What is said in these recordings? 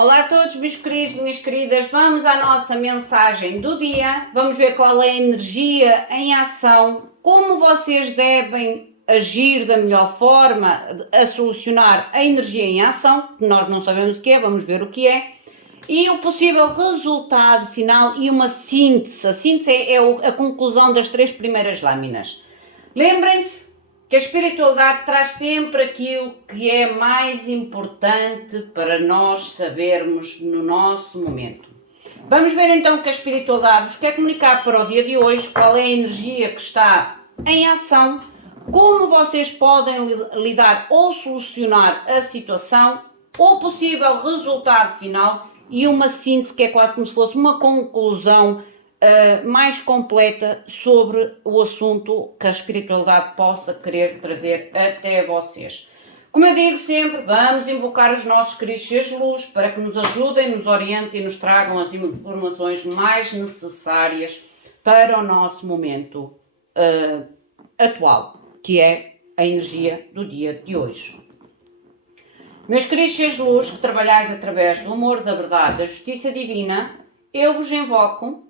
Olá a todos, meus queridos, minhas queridas. Vamos à nossa mensagem do dia. Vamos ver qual é a energia em ação, como vocês devem agir da melhor forma a solucionar a energia em ação, que nós não sabemos o que é, vamos ver o que é, e o possível resultado final e uma síntese. A síntese é a conclusão das 3 primeiras lâminas. Lembrem-se que a espiritualidade traz sempre aquilo que é mais importante para nós sabermos no nosso momento. Vamos ver então o que a espiritualidade nos quer comunicar para o dia de hoje, qual é a energia que está em ação, como vocês podem lidar ou solucionar a situação, o possível resultado final e uma síntese que é quase como se fosse uma conclusão mais completa sobre o assunto que a espiritualidade possa querer trazer até vocês. Como eu digo sempre, vamos invocar os nossos queridos seres de luz para que nos ajudem, nos orientem e nos tragam as informações mais necessárias para o nosso momento atual, que é a energia do dia de hoje. Meus queridos seres de luz que trabalhais através do amor, da verdade, da justiça divina, eu vos invoco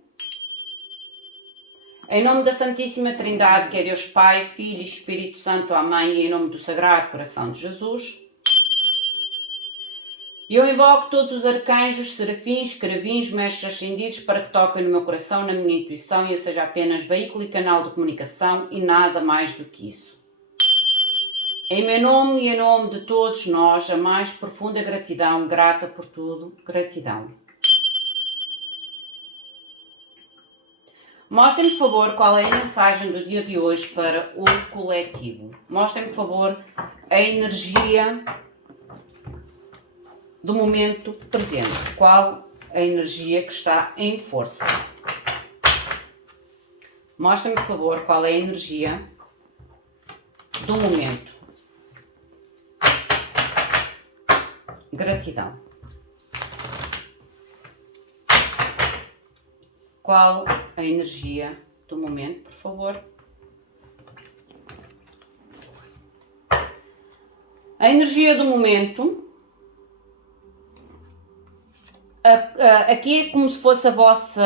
em nome da Santíssima Trindade, que é Deus Pai, Filho e Espírito Santo, Amém, e em nome do Sagrado Coração de Jesus. Eu invoco todos os arcanjos, serafins, querubins, mestres ascendidos para que toquem no meu coração, na minha intuição e eu seja apenas veículo e canal de comunicação e nada mais do que isso. Em meu nome e em nome de todos nós, a mais profunda gratidão, grata por tudo, gratidão. Mostrem-me, por favor, qual é a mensagem do dia de hoje para o coletivo. Mostrem-me, por favor, a energia do momento presente. Qual a energia que está em força? Mostrem-me, por favor, qual é a energia do momento. Gratidão. Qual a energia do momento, por favor? A energia do momento, aqui é como se fosse a vossa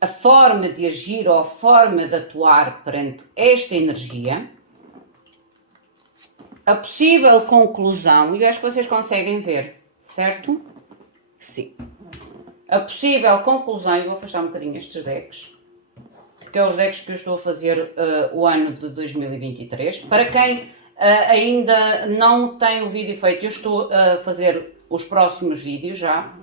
a forma de agir ou a forma de atuar perante esta energia, a possível conclusão, e eu acho que vocês conseguem ver, certo? Sim. A possível conclusão, e vou afastar um bocadinho estes decks, porque é os decks que eu estou a fazer o ano de 2023. Para quem ainda não tem o vídeo feito, eu estou a fazer os próximos vídeos já.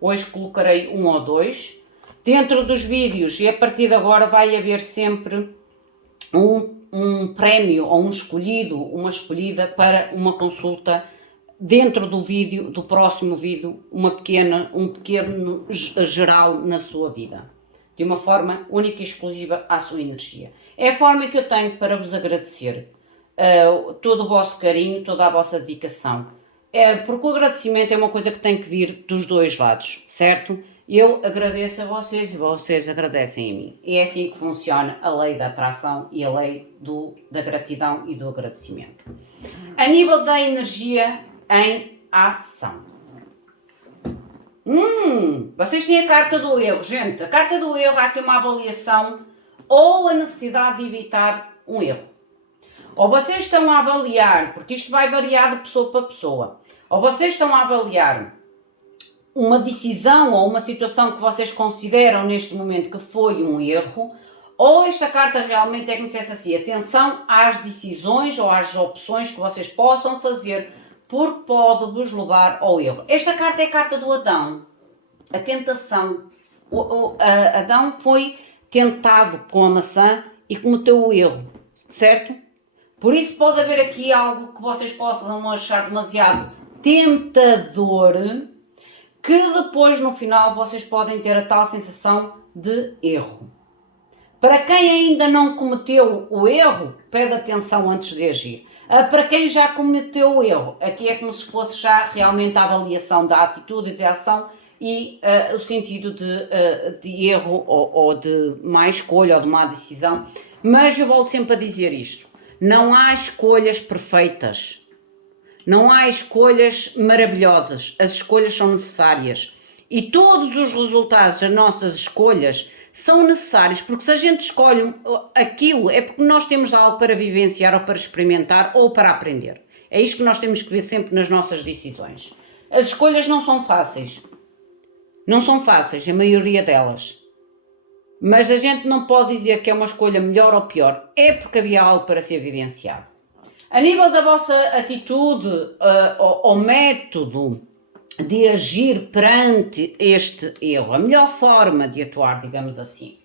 Hoje colocarei 1 ou 2. Dentro dos vídeos, e a partir de agora vai haver sempre um prémio ou um escolhido, uma escolhida para uma consulta dentro do vídeo, do próximo vídeo, um pequeno geral na sua vida, de uma forma única e exclusiva à sua energia. É a forma que eu tenho para vos agradecer todo o vosso carinho, toda a vossa dedicação, porque o agradecimento é uma coisa que tem que vir dos dois lados, certo? Eu agradeço a vocês e vocês agradecem a mim. E é assim que funciona a lei da atração e a lei da gratidão e do agradecimento. A nível da energia em ação. Vocês têm a carta do erro, gente. A carta do erro, há aqui uma avaliação ou a necessidade de evitar um erro. Ou vocês estão a avaliar, porque isto vai variar de pessoa para pessoa, ou vocês estão a avaliar uma decisão ou uma situação que vocês consideram neste momento que foi um erro, ou esta carta realmente é como se dissesse assim, atenção às decisões ou às opções que vocês possam fazer, porque pode vos levar ao erro. Esta carta é a carta do Adão, a tentação. Adão foi tentado com a maçã e cometeu o erro, certo? Por isso pode haver aqui algo que vocês possam achar demasiado tentador, que depois no final vocês podem ter a tal sensação de erro. Para quem ainda não cometeu o erro, pede atenção antes de agir. Para quem já cometeu o erro, aqui é como se fosse já realmente a avaliação da atitude e da ação e o sentido de erro ou de má escolha ou de má decisão. Mas eu volto sempre a dizer isto. Não há escolhas perfeitas. Não há escolhas maravilhosas, as escolhas são necessárias. E todos os resultados das nossas escolhas são necessários, porque se a gente escolhe aquilo, é porque nós temos algo para vivenciar ou para experimentar ou para aprender. É isto que nós temos que ver sempre nas nossas decisões. As escolhas não são fáceis. Não são fáceis, a maioria delas. Mas a gente não pode dizer que é uma escolha melhor ou pior. É porque havia algo para ser vivenciado. A nível da vossa atitude ou método de agir perante este erro, a melhor forma de atuar, digamos assim.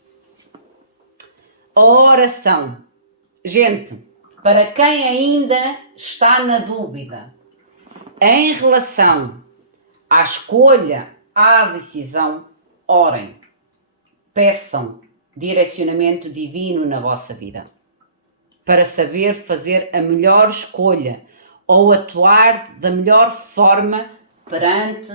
A oração. Gente, para quem ainda está na dúvida em relação à escolha, à decisão, orem. Peçam direcionamento divino na vossa vida para saber fazer a melhor escolha ou atuar da melhor forma perante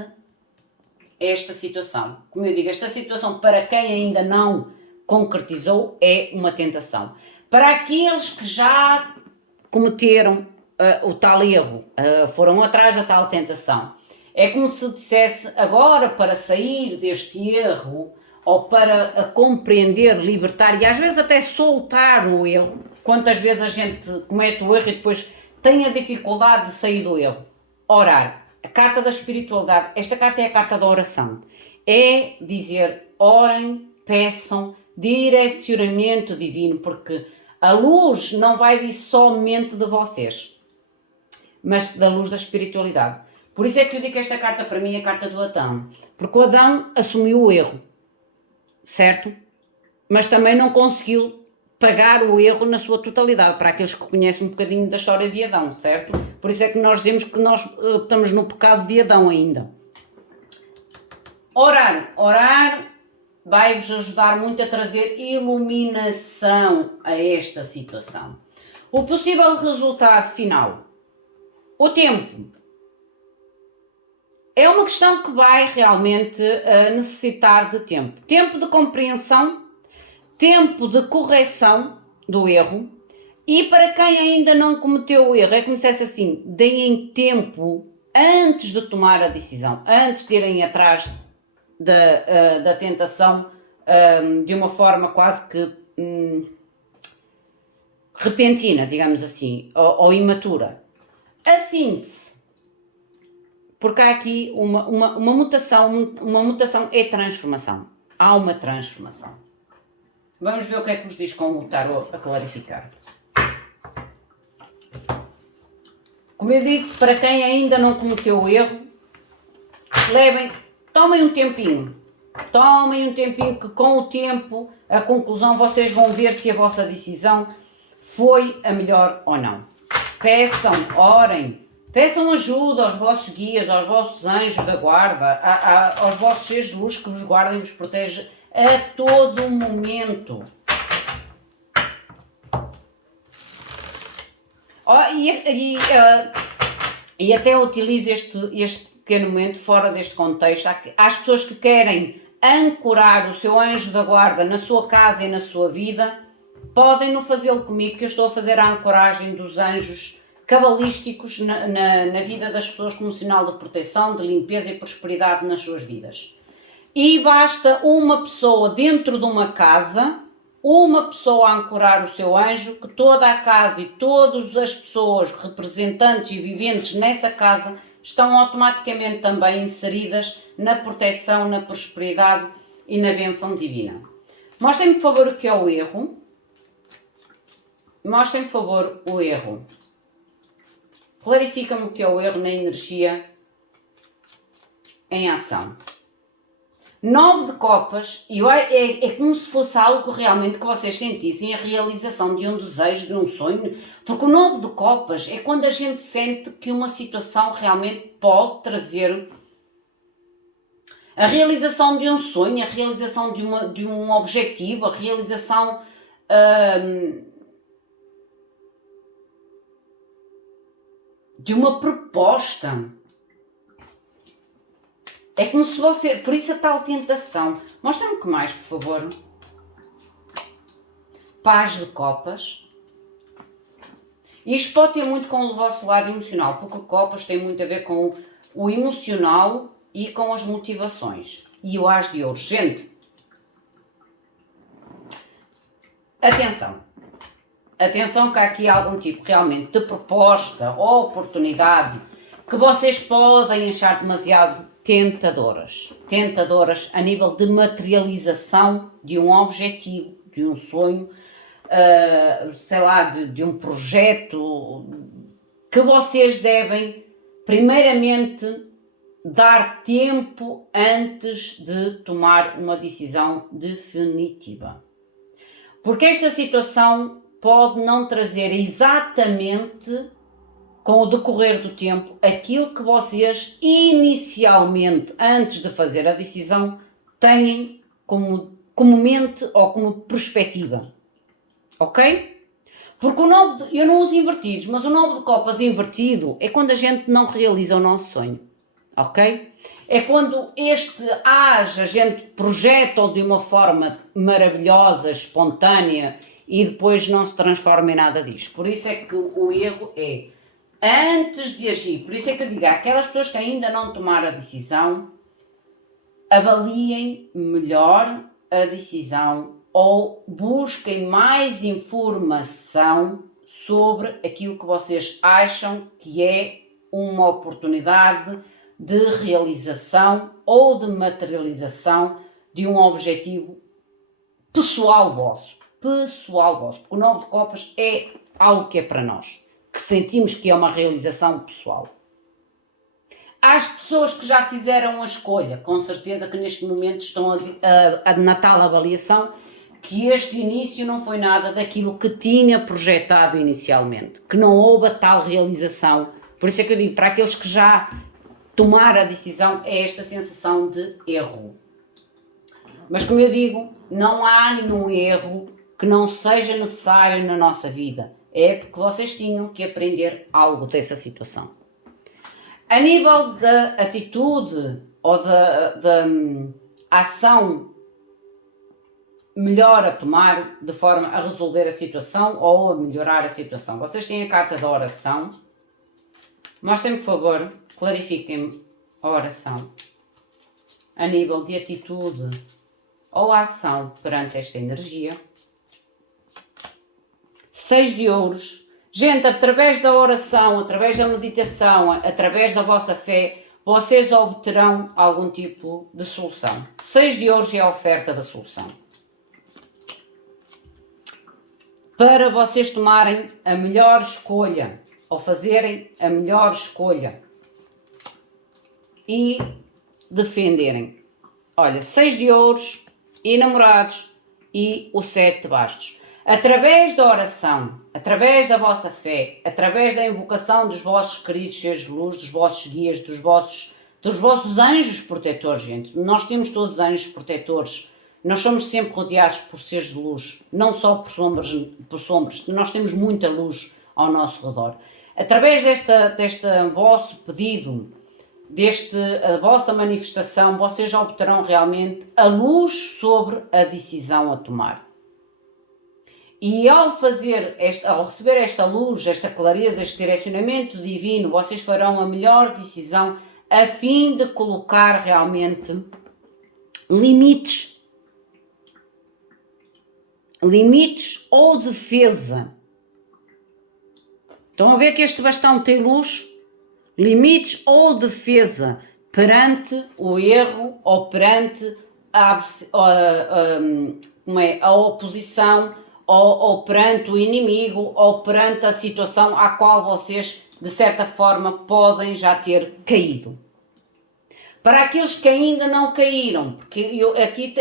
esta situação. Como eu digo, esta situação para quem ainda não concretizou é uma tentação. Para aqueles que já cometeram o tal erro, foram atrás da tal tentação, é como se dissesse agora para sair deste erro ou para compreender, libertar e às vezes até soltar o erro. Quantas vezes a gente comete o erro e depois tem a dificuldade de sair do erro? Orar. A carta da espiritualidade, esta carta é a carta da oração. É dizer, orem, peçam direcionamento divino, porque a luz não vai vir somente de vocês, mas da luz da espiritualidade. Por isso é que eu digo que esta carta para mim é a carta do Adão, porque o Adão assumiu o erro, certo? Mas também não conseguiu pagar o erro na sua totalidade, para aqueles que conhecem um bocadinho da história de Adão, certo? Por isso é que nós dizemos que nós estamos no pecado de Adão ainda. Orar vai-vos ajudar muito a trazer iluminação a esta situação. O possível resultado final. O tempo. É uma questão que vai realmente necessitar de tempo. Tempo de compreensão, tempo de correção do erro. E para quem ainda não cometeu o erro, é como se fosse assim, deem tempo antes de tomar a decisão, antes de irem atrás da tentação de uma forma quase que repentina, digamos assim, ou imatura. A síntese, porque há aqui uma mutação é transformação. Há uma transformação. Vamos ver o que é que nos diz com o tarot a clarificar. Como eu digo, para quem ainda não cometeu o erro, tomem um tempinho. Tomem um tempinho que com o tempo, a conclusão, vocês vão ver se a vossa decisão foi a melhor ou não. Peçam, orem, peçam ajuda aos vossos guias, aos vossos anjos da guarda, aos vossos seres de luz que vos guardam e vos protegem a todo momento. E até utilizo este pequeno momento fora deste contexto. Há as pessoas que querem ancorar o seu anjo da guarda na sua casa e na sua vida, podem não fazê-lo comigo, que eu estou a fazer a ancoragem dos anjos cabalísticos na vida das pessoas como sinal de proteção, de limpeza e prosperidade nas suas vidas. E basta uma pessoa dentro de uma casa, uma pessoa a ancorar o seu anjo, que toda a casa e todas as pessoas representantes e viventes nessa casa estão automaticamente também inseridas na proteção, na prosperidade e na bênção divina. Mostrem-me, por favor, o que é o erro. Mostrem-me, por favor, o erro. Clarifica-me o que é o erro na energia em ação. 9 de copas, e é como se fosse algo realmente que vocês sentissem a realização de um desejo, de um sonho, porque o 9 de copas é quando a gente sente que uma situação realmente pode trazer a realização de um sonho, a realização de um objetivo, a realização de uma proposta. É como se você... Por isso a tal tentação. Mostra-me o que mais, por favor. Paz de copas. Isto pode ter muito com o vosso lado emocional, porque copas tem muito a ver com o emocional e com as motivações. E o As de Ouros. Gente, atenção. Atenção que há aqui algum tipo realmente de proposta ou oportunidade que vocês podem achar demasiado tentadoras. Tentadoras a nível de materialização de um objetivo, de um sonho, sei lá, de um projeto que vocês devem, primeiramente, dar tempo antes de tomar uma decisão definitiva. Porque esta situação pode não trazer exatamente, com o decorrer do tempo, aquilo que vocês inicialmente, antes de fazer a decisão, têm como mente ou como perspectiva. Ok? Porque eu não uso invertidos, mas o 9 de copas invertido é quando a gente não realiza o nosso sonho. Ok? É quando este As a gente projeta de uma forma maravilhosa, espontânea e depois não se transforma em nada disto. Por isso é que o erro é, antes de agir, por isso é que eu digo, aquelas pessoas que ainda não tomaram a decisão, avaliem melhor a decisão ou busquem mais informação sobre aquilo que vocês acham que é uma oportunidade de realização ou de materialização de um objetivo pessoal vosso. Porque o 9 de copas é algo que é para nós, que sentimos que é uma realização pessoal. Às pessoas que já fizeram a escolha, com certeza que neste momento estão na tal avaliação, que este início não foi nada daquilo que tinha projetado inicialmente, que não houve a tal realização. Por isso é que eu digo, para aqueles que já tomaram a decisão, é esta sensação de erro. Mas como eu digo, não há nenhum erro que não seja necessário na nossa vida. É porque vocês tinham que aprender algo dessa situação. A nível da atitude ou da ação melhor a tomar de forma a resolver a situação ou a melhorar a situação. Vocês têm a carta da oração. Mostrem-me, por favor, clarifiquem a oração a nível de atitude ou ação perante esta energia. 6 de ouros. Gente, através da oração, através da meditação, através da vossa fé, vocês obterão algum tipo de solução. 6 de ouros é a oferta da solução. Para vocês tomarem a melhor escolha, ou fazerem a melhor escolha e defenderem. Olha, 6 de ouros, enamorados e o 7 de bastos. Através da oração, através da vossa fé, através da invocação dos vossos queridos seres de luz, dos vossos guias, dos vossos anjos protetores, gente. Nós temos todos anjos protetores. Nós somos sempre rodeados por seres de luz, não só por sombras. Nós temos muita luz ao nosso redor. Através deste vosso pedido, a vossa manifestação, vocês obterão realmente a luz sobre a decisão a tomar. E ao receber esta luz, esta clareza, este direcionamento divino, vocês farão a melhor decisão a fim de colocar realmente limites ou defesa. Estão a ver que este bastão tem luz? Limites ou defesa perante o erro ou perante a oposição ou perante o inimigo ou perante a situação à qual vocês, de certa forma, podem já ter caído. Para aqueles que ainda não caíram, porque aqui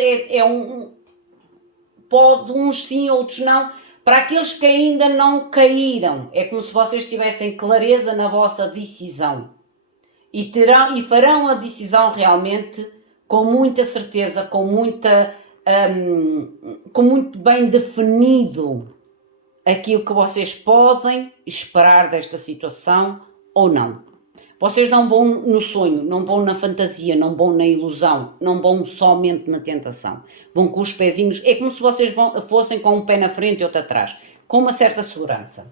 pode uns sim, outros não. Para aqueles que ainda não caíram, é como se vocês tivessem clareza na vossa decisão e farão a decisão realmente com muita certeza, com muito bem definido aquilo que vocês podem esperar desta situação ou não. Vocês não vão no sonho, não vão na fantasia, não vão na ilusão, não vão somente na tentação. Vão com os pezinhos, é como se vocês fossem com um pé na frente e outro atrás, com uma certa segurança.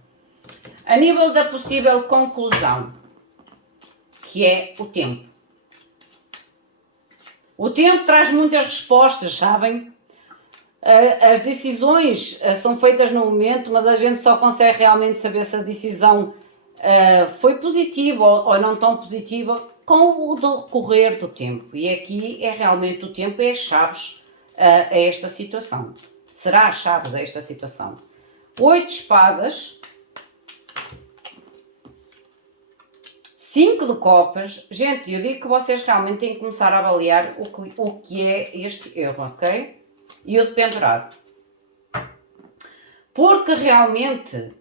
A nível da possível conclusão, que é o tempo. O tempo traz muitas respostas, sabem? As decisões são feitas no momento, mas a gente só consegue realmente saber se a decisão foi positiva ou não tão positiva com o decorrer do tempo. E aqui é realmente o tempo é as chaves a esta situação. Será as chaves a esta situação. 8 de espadas. 5 de copas. Gente, eu digo que vocês realmente têm que começar a avaliar o que é este erro, ok? E o de pendurado. Porque realmente,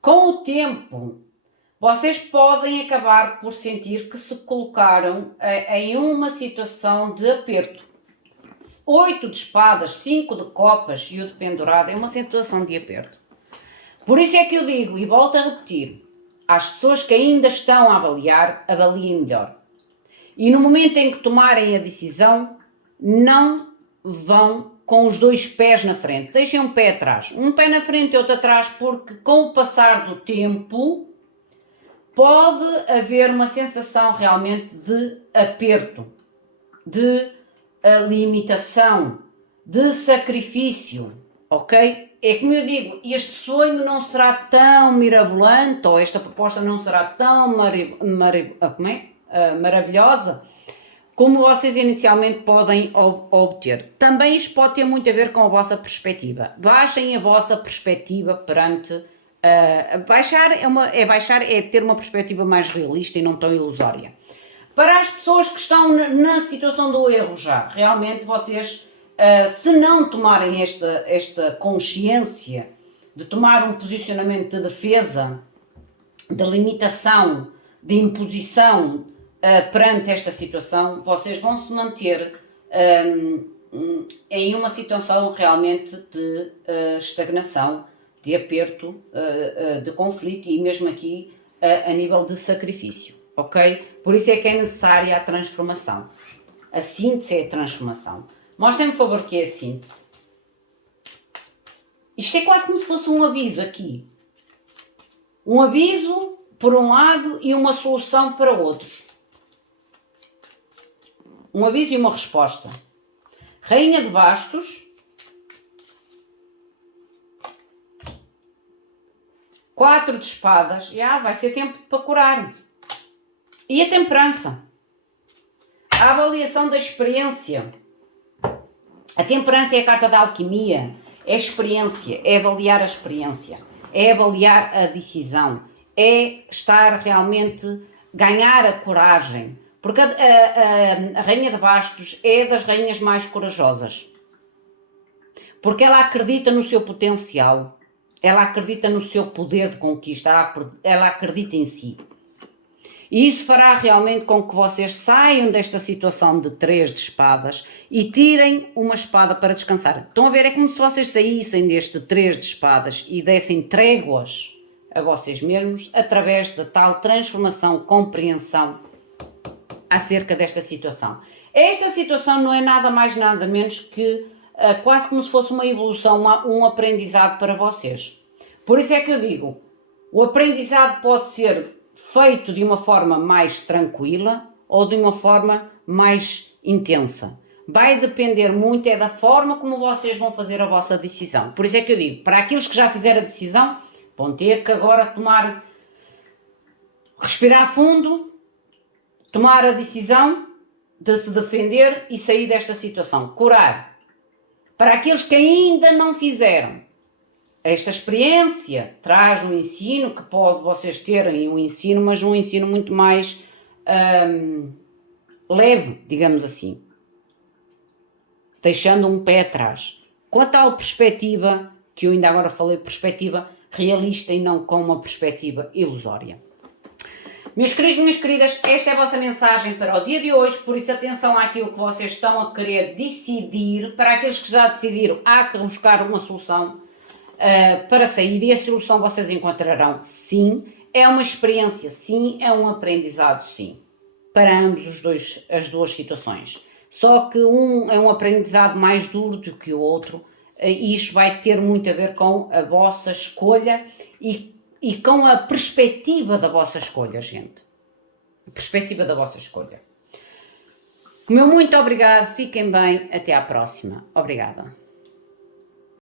com o tempo, vocês podem acabar por sentir que se colocaram em uma situação de aperto. 8 de espadas, 5 de copas e o de pendurado é uma situação de aperto. Por isso é que eu digo, e volto a repetir, às pessoas que ainda estão a avaliar, avaliem melhor. E no momento em que tomarem a decisão, não vão com os 2 pés na frente. Deixem um pé atrás. Um pé na frente e outro atrás, porque com o passar do tempo pode haver uma sensação realmente de aperto, de limitação, de sacrifício, ok? É como eu digo, este sonho não será tão mirabolante, ou esta proposta não será tão maravilhosa, como vocês inicialmente podem obter. Também isto pode ter muito a ver com a vossa perspectiva. Baixem a vossa perspectiva perante... baixar é ter uma perspectiva mais realista e não tão ilusória. Para as pessoas que estão na situação do erro já, realmente vocês, se não tomarem esta consciência de tomar um posicionamento de defesa, de limitação, de imposição, perante esta situação, vocês vão se manter em uma situação realmente de estagnação, de aperto, de conflito e mesmo aqui a nível de sacrifício, ok? Por isso é que é necessária a transformação. A síntese é a transformação. Mostrem-me, por favor, o que é a síntese. Isto é quase como se fosse um aviso aqui. Um aviso por um lado e uma solução para outros. Um aviso e uma resposta. Rainha de bastos. 4 de espadas. Vai ser tempo para curar. E a temperança. A avaliação da experiência. A temperança é a carta da alquimia. É experiência. É avaliar a experiência. É avaliar a decisão. É estar realmente... ganhar a coragem. Porque a Rainha de Bastos é das rainhas mais corajosas. Porque ela acredita no seu potencial. Ela acredita no seu poder de conquista. Ela acredita em si. E isso fará realmente com que vocês saiam desta situação de 3 de espadas e tirem uma espada para descansar. Estão a ver? É como se vocês saíssem deste 3 de espadas e dessem tréguas a vocês mesmos através da tal transformação, compreensão acerca desta situação. Esta situação não é nada mais nada menos que quase como se fosse uma evolução, um aprendizado para vocês. Por isso é que eu digo, o aprendizado pode ser feito de uma forma mais tranquila ou de uma forma mais intensa. Vai depender muito da forma como vocês vão fazer a vossa decisão. Por isso é que eu digo, para aqueles que já fizeram a decisão, vão ter que agora respirar fundo, tomar a decisão de se defender e sair desta situação. Curar. Para aqueles que ainda não fizeram, esta experiência traz um ensino que pode vocês terem um ensino, mas um ensino muito mais leve, digamos assim. Deixando um pé atrás. Com a tal perspectiva, que eu ainda agora falei, perspectiva realista e não com uma perspectiva ilusória. Meus queridos, minhas queridas, esta é a vossa mensagem para o dia de hoje, por isso atenção àquilo que vocês estão a querer decidir. Para aqueles que já decidiram, há que buscar uma solução para sair e a solução vocês encontrarão, sim. É uma experiência, sim. É um aprendizado, sim. Para ambos as duas situações. Só que um é um aprendizado mais duro do que o outro e isto vai ter muito a ver com a vossa escolha e com a perspectiva da vossa escolha, gente. A perspectiva da vossa escolha. Meu muito obrigado, fiquem bem, até à próxima. Obrigada.